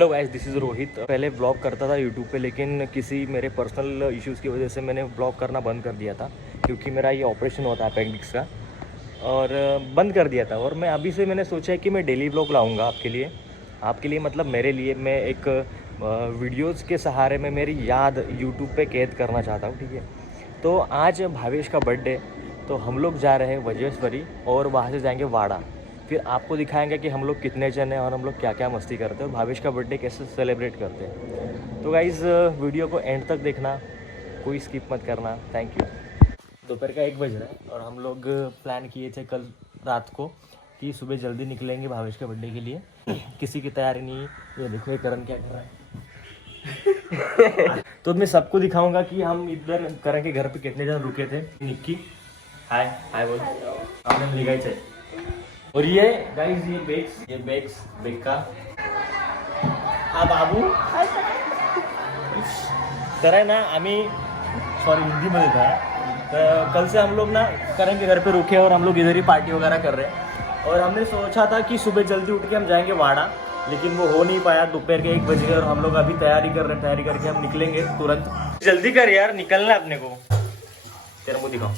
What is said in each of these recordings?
Hello guys, this is Rohit. पहले blog करता था यूट्यूब पे, लेकिन किसी मेरे पर्सनल इश्यूज़ की वजह से मैंने ब्लॉग करना बंद कर दिया था, क्योंकि मेरा ये ऑपरेशन हुआ था अपेंडिक्स का, और बंद कर दिया था। और मैं अभी से मैंने सोचा है कि मैं डेली ब्लॉग लाऊंगा आपके लिए मतलब मेरे लिए। मैं एक वीडियोज़ के सहारे में मेरी याद यूट्यूब पे कैद करना चाहता हूँ, ठीक है। तो आज भावेश का बर्थडे, तो हम लोग जा रहे हैं वज्रेश्वरी और वहाँ से जाएंगे वाड़ा। फिर आपको दिखाएंगे कि हम लोग कितने जन हैं और हम लोग क्या क्या मस्ती करते हैं और भावेश का बर्थडे कैसे सेलिब्रेट करते हैं। तो गाइज़ वीडियो को एंड तक देखना, कोई स्किप मत करना। Thank you. दोपहर का 1 बज रहा है और हम लोग प्लान किए थे कल रात को कि सुबह जल्दी निकलेंगे भावेश के बर्थडे के लिए। किसी की तैयारी नहीं। ये देखो ये करण क्या कर रहा है। तो मैं सबको दिखाऊंगा कि हम इधर करण के घर पे कितने जन रुके थे। निक्की हाय हाय बोल, हमने लिखाई थे। और ये गाइस ये बेग्स बेका बाबू करण ना आम्ही सॉरी हिंदीमध्ये था। तो कल से हम लोग ना करण के घर पे रुके और हम लोग इधर ही पार्टी वगैरह कर रहे हैं। और हमने सोचा था कि सुबह जल्दी उठ के हम जाएंगे वाड़ा, लेकिन वो हो नहीं पाया। दोपहर के 1 बज गए और हम लोग अभी तैयारी कर रहे हैं। तैयारी करके हम निकलेंगे तुरंत। जल्दी कर यार, निकलना है अपने को। तेरा मुँह दिखाओ,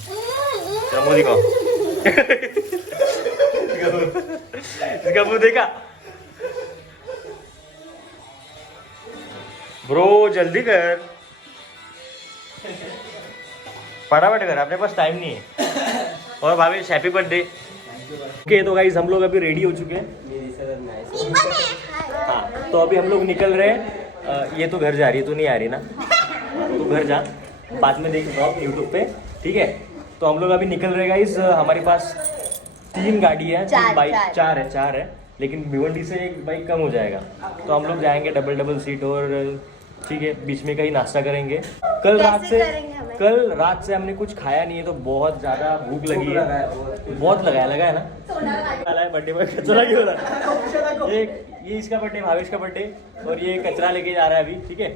तेरा मुँह दिखाओ। इसका मुँह देखा ब्रो, जल्दी कर, फटाफट कर, अपने पास टाइम नहीं है। और भावेश हैप्पी बर्थडे। ओके तो गाइस हम लोग अभी रेडी हो चुके हैं। हाँ तो अभी हम लोग निकल रहे हैं। ये तो घर जा रही है, तू नहीं आ रही ना, तू घर जा, बाद में देख ब्लॉग यूट्यूब पे, ठीक है। तो हम लोग अभी निकल रहे हैं गाइस। हमारे पास 3 गाड़ी है, 3 बाइक, 4 है, लेकिन भिवंडी से एक बाइक कम हो जाएगा। तो हम लोग जाएंगे डबल सीट और ठीक है, बीच में कहीं नाश्ता करेंगे। कल रात से हमने कुछ खाया नहीं है, तो बहुत ज़्यादा भूख लगी है। बहुत लगा है ना। बर्थडे में कचरा क्यों हो रहा है? ये इसका बर्थडे, भावेश का बर्थडे, और ये कचरा लेके जा रहा है अभी, ठीक है।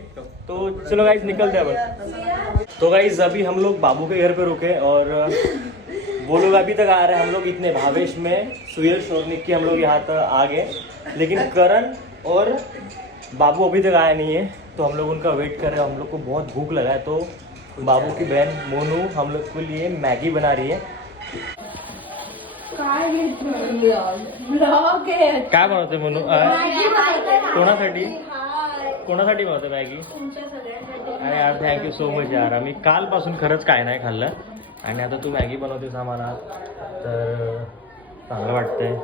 तो चलो गाइज निकलते हैं अब। तो गाइज अभी हम लोग बाबू के घर पे रुके और वो लोग अभी तक आ रहे हैं। हम लोग इतने भावेश में सुहेल शोरनिक की हम लोग यहाँ तक आ गए, लेकिन करण और बाबू अभी तक आया नहीं है। तो हम लोग उनका वेट कर रहे हैं। हम लोग को बहुत भूख लगा है, तो बाबू की बहन मोनू हम लोग के लिए मैगी बना रही है। काय बनवते मोनू? कोणासाठी बनवते मॅगी? अरे यार थँक्यू सो मच यार, आम्ही कालपासून खरंच काय नाही खाल्लं आणि आता तू मॅगी बनवतेस आम्हाला, तर चांगलं वाटतंय।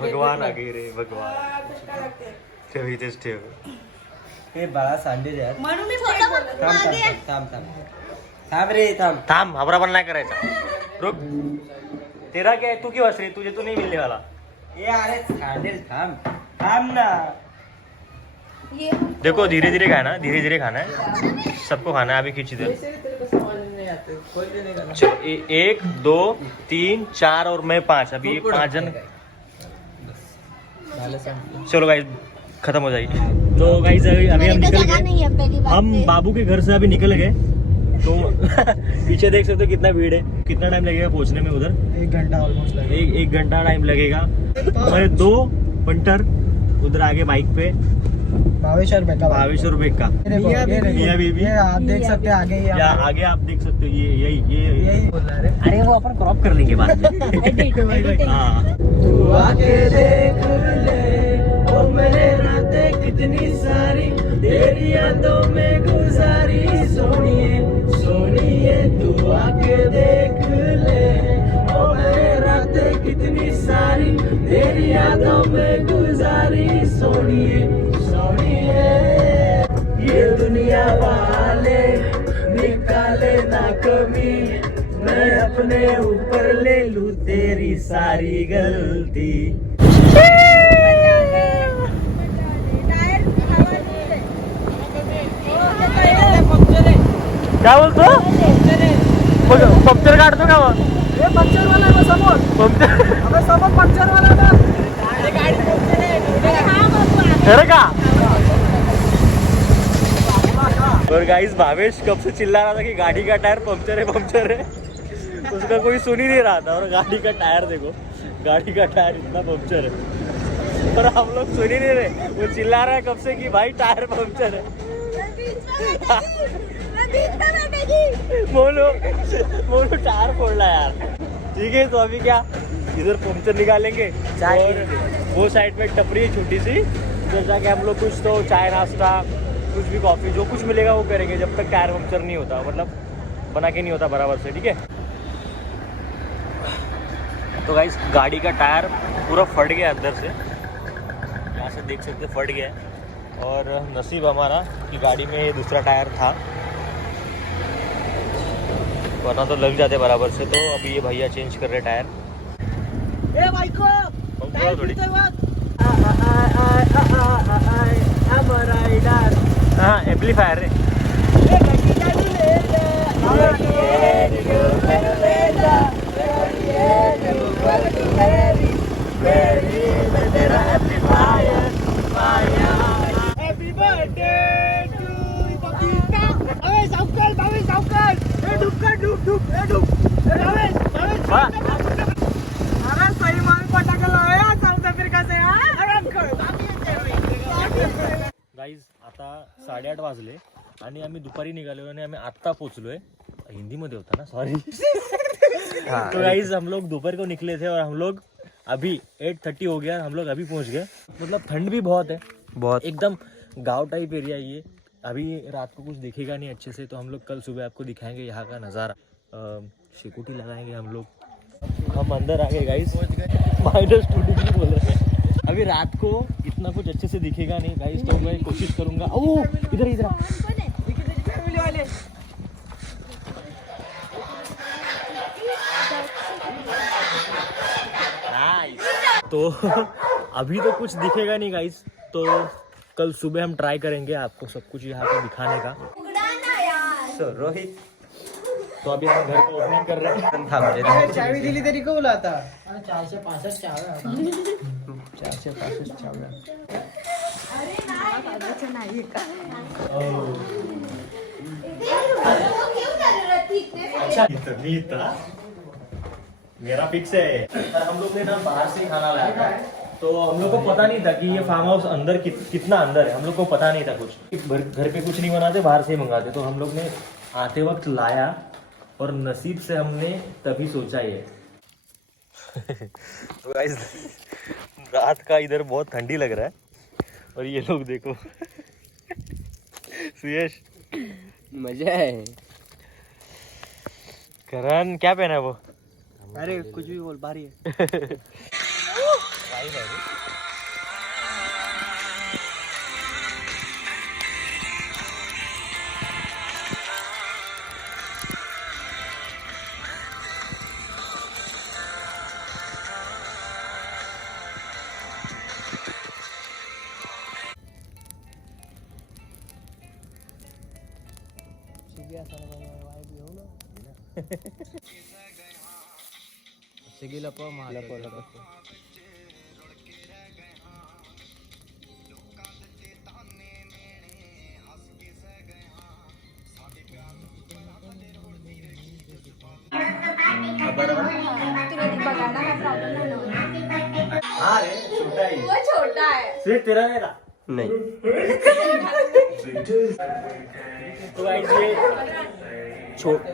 भगवान आगे रे भगवान, ठेव इथेच ठेव। हे बाळा सांडे यार, म्हणून मी थांब रे थांब, हमरा पण नाही करायचा। रुक, तेरा क्या है? तू क्यों हंस रही? तुझे तो नहीं मिलने वाला। ये अरे सांडे, थांब ना। देखो धीरे धीरे खाना है, सबको खाना है। अभी खींची दे। चलो 1 2 3 4 और मैं 5, अभी ये 5 जन। चलो गाइस खत्म हो जाएगी। तो गाइस अभी हम निकल गए। हम बाबू के घर से अभी निकल गए। तो पीछे देख सकते हो कितना भीड़ है। कितना टाइम लगेगा पहुंचने में उधर? 1 घंटा ऑलमोस्ट लगेगा। 1 घंटा टाइम लगेगा। हमारे 2 पंटर उधर आगे बाइक पे, भावेश और बेका, मियां बीबी आप देख सकते हैं आगे। या आगे आप देख सकते हो, ये यही बोल रहा है। अरे वो अपन क्रॉप कर लेंगे बाद में। हाँ तू आके देख ले ओ मेरे रातें कितनी सारी तेरी यादों में गुजारी, सोनिए तू आके देख ले ओ मेरे रातें कितनी सारी तेरी यादों में गुजारी, सोनिए ये दुनिया वाले निकाले ना कमी, मैं अपने ऊपर ले लूं तेरी सारी गलती। क्या बोलतो? पंक्चर काढतो का? पंक्चर वाला समोर, पंक्चर पंक्चर वाला खरं का? और गाइस भावेश कब से चिल्ला रहा था कि गाड़ी का टायर पंक्चर है उसका कोई सुन ही नहीं रहा था। और गाड़ी का टायर देखो, गाड़ी का टायर इतना पंक्चर है और हम लोग सुन ही नहीं रहे। वो चिल्ला रहा है कब से कि भाई टायर पंक्चर है। बोलो टायर फोड़ रहा यार। ठीक है, तो अभी क्या इधर पंक्चर निकालेंगे और वो साइड में टपरी है छोटी सी, उधर जाके हम लोग कुछ तो चाय नाश्ता कुछ भी कॉफ़ी जो कुछ मिलेगा वो करेंगे जब तक टायर पंक्चर नहीं होता, मतलब बना के नहीं होता बराबर से। ठीक है, तो गाइस गाड़ी का टायर पूरा फट गया अंदर से, यहाँ से देख सकते फट गया है। और नसीब हमारा कि गाड़ी में ये दूसरा टायर था, वरना तो लग जाते बराबर से। तो अभी ये भैया चेंज कर रहे टायर। ए भाई को टायर थोड़ी हाँ एम्पलीफायर है। गाईज आता 8:30 वाजले आणि आम्ही दुपारी निघालो आणि आम्ही आत्ता पोचलोय। हिंदी में होता ना, सॉरी। तो गाइज हम लोग दोपहर को निकले थे और हम लोग अभी 8:30 हो गया, हम लोग अभी पहुंच गए। मतलब ठंड भी बहुत है, बहुत एकदम गांव टाइप एरिया ये। अभी रात को कुछ दिखेगा नहीं अच्छे से, तो हम लोग कल सुबह आपको दिखाएंगे यहाँ का नज़ारा। सिक्योरिटी लगाएंगे हम लोग। हम अंदर आ गए गाइज, -2 डिग्री बोल रहे हैं। अभी रात को इतना कुछ अच्छे से दिखेगा नहीं गाइस, तो मैं कोशिश करूंगा। ओ इधर तो अभी तो कुछ दिखेगा नहीं गाइस, तो कल सुबह हम ट्राई करेंगे आपको सब कुछ यहाँ पे दिखाने का। तो रोहित, तो अभी हम घर को ओपनिंग कर रहे हैं। चावी दिली तरी को बोलाता 465 चाव्या 465 चाव्या। अच्छा इतना मेरा फिक्स है। हम लोग ने ना बाहर से खाना लाया था, तो हम लोग को पता नहीं था कि ये फार्म हाउस अंदर कितना अंदर है। हम लोग को पता नहीं था कुछ, घर पे कुछ नहीं बनाते, बाहर से ही मंगाते। तो हम लोग ने आते वक्त लाया और नसीब से हमने तभी सोचा ये। तो गाइस रात का इधर बहुत ठंडी लग रहा है और ये लोग देखो। सुयश मजा है। करण क्या पहना है वो? अरे कुछ भी बोल, भारी है। हाँ रे छोटा ही, वो छोटा है। सिर्फ तेरा मेरा नहीं। तो गाइस ये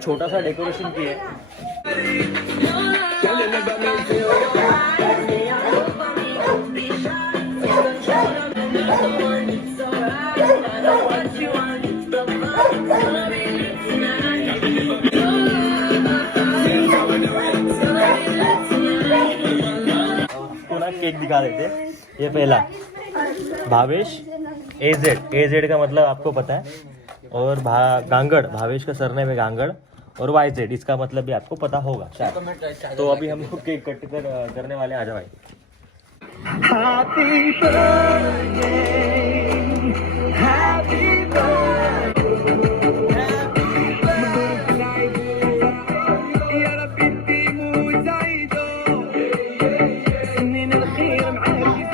छोटा सा डेकोरेशन किया है। आपको ना केक दिखा देते। ये पहला भावेश AZ का मतलब आपको पता है, और गांगड़, भावेश का सरनेम है गांगड़, और YZ इसका मतलब भी आपको पता होगा शायद। तो अभी हम लोग केक कट करने वाले, आ जाओ भाई। Happy birthday, happy birthday, يا رب انتي مو زايدو سنين الخير معاك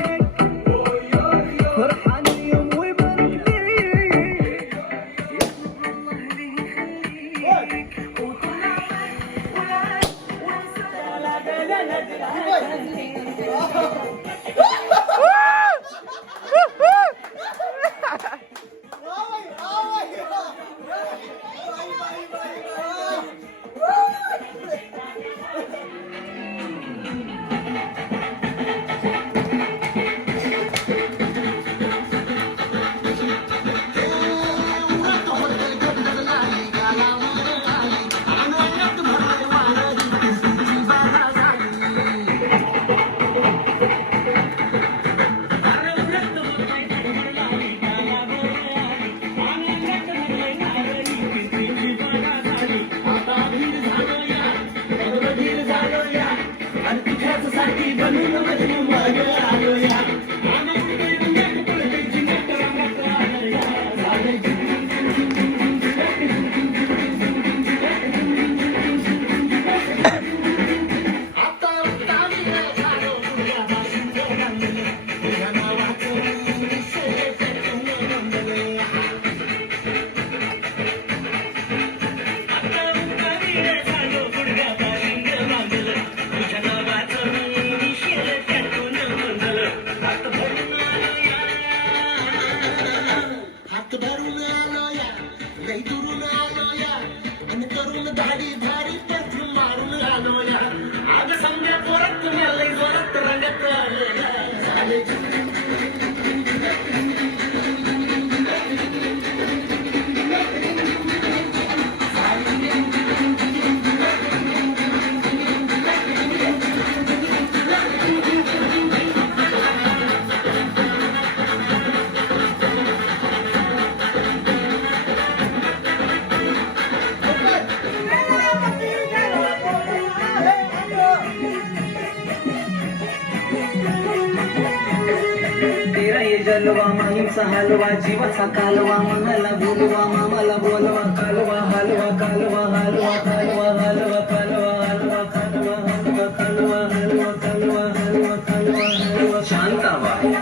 तेरा ये जलवा माहीचा हलवा जीवाचा कालवा मनाला बोलवा मामाला बोलवा कालवा हलवा कालवा हलवा कालवा हलवा कालवा हलवा कालवा हलवा कालवा हलवा कालवा हलवा कालवा हलवा शांताबाई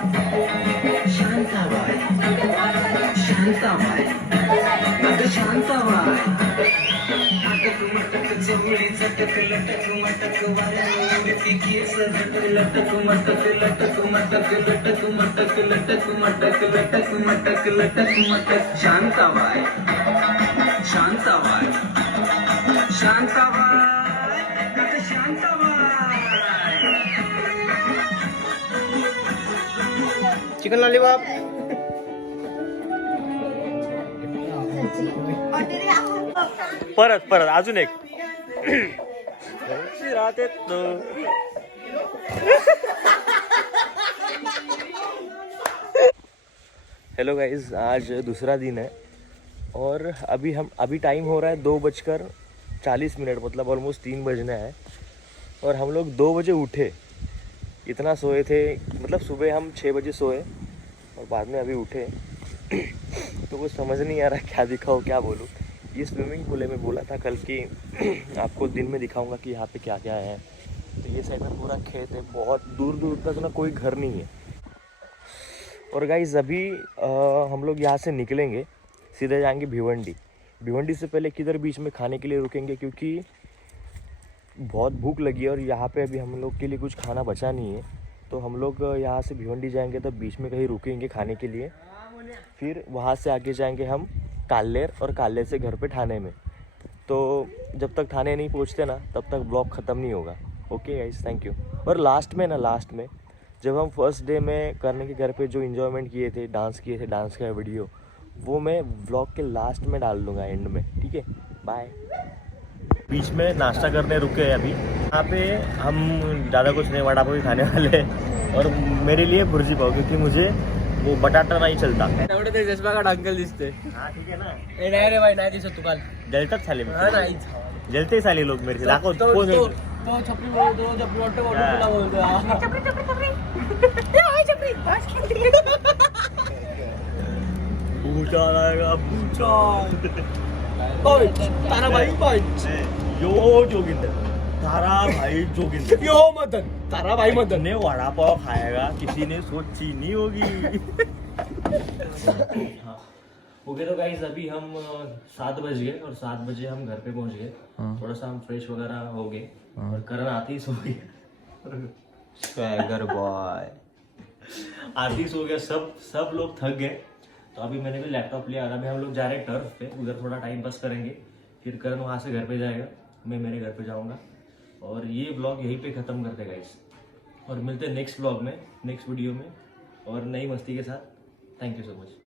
शांताबाई शांताबाई अगं शांताबाई अटक मटक चवळी चटक लटक मटक वाऱ्यावरती केस लटक लटक मटक लटक मटक लटक मटक लटक मटक लटक मटक लटक मटक शांताबाई शांताबाई शांताबाई अगं शांताबाई चिकन लॉलीपॉप परत परत अजून एक राहते हेलो गाइस, आज दूसरा दिन है और अभी टाइम हो रहा है 2:40, मतलब ऑलमोस्ट 3 बजने हैं। और हम लोग 2 बजे उठे, इतना सोए थे, मतलब सुबह हम 6 बजे सोए और बाद में अभी उठे तो कुछ समझ नहीं आ रहा क्या दिखाऊँ क्या बोलूँ। ये स्विमिंग पूल है, मैं बोला था कल कि आपको दिन में दिखाऊंगा कि यहाँ पे क्या क्या है। तो ये साइड में पूरा खेत है, बहुत दूर दूर तक ना कोई घर नहीं है। और गाइस अभी हम लोग यहाँ से निकलेंगे, सीधे जाएंगे भिवंडी। भिवंडी से पहले किधर बीच में खाने के लिए रुकेंगे क्योंकि बहुत भूख लगी है और यहाँ पे अभी हम लोग के लिए कुछ खाना बचा नहीं है। तो हम लोग यहाँ से भिवंडी जाएंगे तो बीच में कहीं रुकेंगे खाने के लिए, फिर वहाँ से आगे जाएंगे हम कालेर और कालेर से घर पे ठाणे में। तो जब तक ठाणे नहीं पहुँचते ना तब तक ब्लॉग ख़त्म नहीं होगा। Okay guys, thank you. और लास्ट में जब हम फर्स्ट डे में करने के घर पे जो इन्जॉयमेंट किए थे, डांस का वीडियो, वो मैं ब्लॉग के लास्ट में डाल दूँगा, एंड में। ठीक है, बाय। बीच में नाश्ता करने रुके हैं अभी। यहाँ पे हम ज़्यादा कुछ नहीं, वड़ा पाव ही खाने वाले हैं और मेरे लिए भुर्जी पाव, क्योंकि मुझे वो बटाटा नाही चलता। एवढे ते जसबागड अंकल दिसते. हाँ ठीक है ना, ए नाही रे भाई, नाही दिसत तू काल. जलतात साले हा नाही. जलते साले लोग मेरे से। दाखव तो पोज तो तो छपरी बोलतो, छपरी वाटतो, तुला बोलतो. हा. भूचाल आएगा, भूचाल। ओय, तारा भाई भाई. यो जोगिंदर, तारा भाई जोगिंदर, यो मदन, तारा भाई मदन. ने वड़ा पाव खाएगा, किसी ने सोची नहीं होगी। हाँ ओके, तो गाइस अभी हम 7 बज गए और 7 बजे हम घर पे पहुंच गए। थोड़ा सा हम फ्रेश वगैरह हो गए और करण आते ही सो गए और स्वैगर बॉय। आशीष हो गया, सब लोग थक गए। तो अभी मैंने भी लैपटॉप लिया और अभी हम लोग जा रहे हैं टर्फ पे, उधर थोड़ा टाइम पास करेंगे। फिर करण वहाँ से घर पे जाएगा, मैं मेरे घर पे जाऊँगा और ये ब्लॉग यहीं पे ख़त्म करते गाइस। और मिलते हैं नेक्स्ट ब्लॉग में, नेक्स्ट वीडियो में और नई मस्ती के साथ। Thank you so much.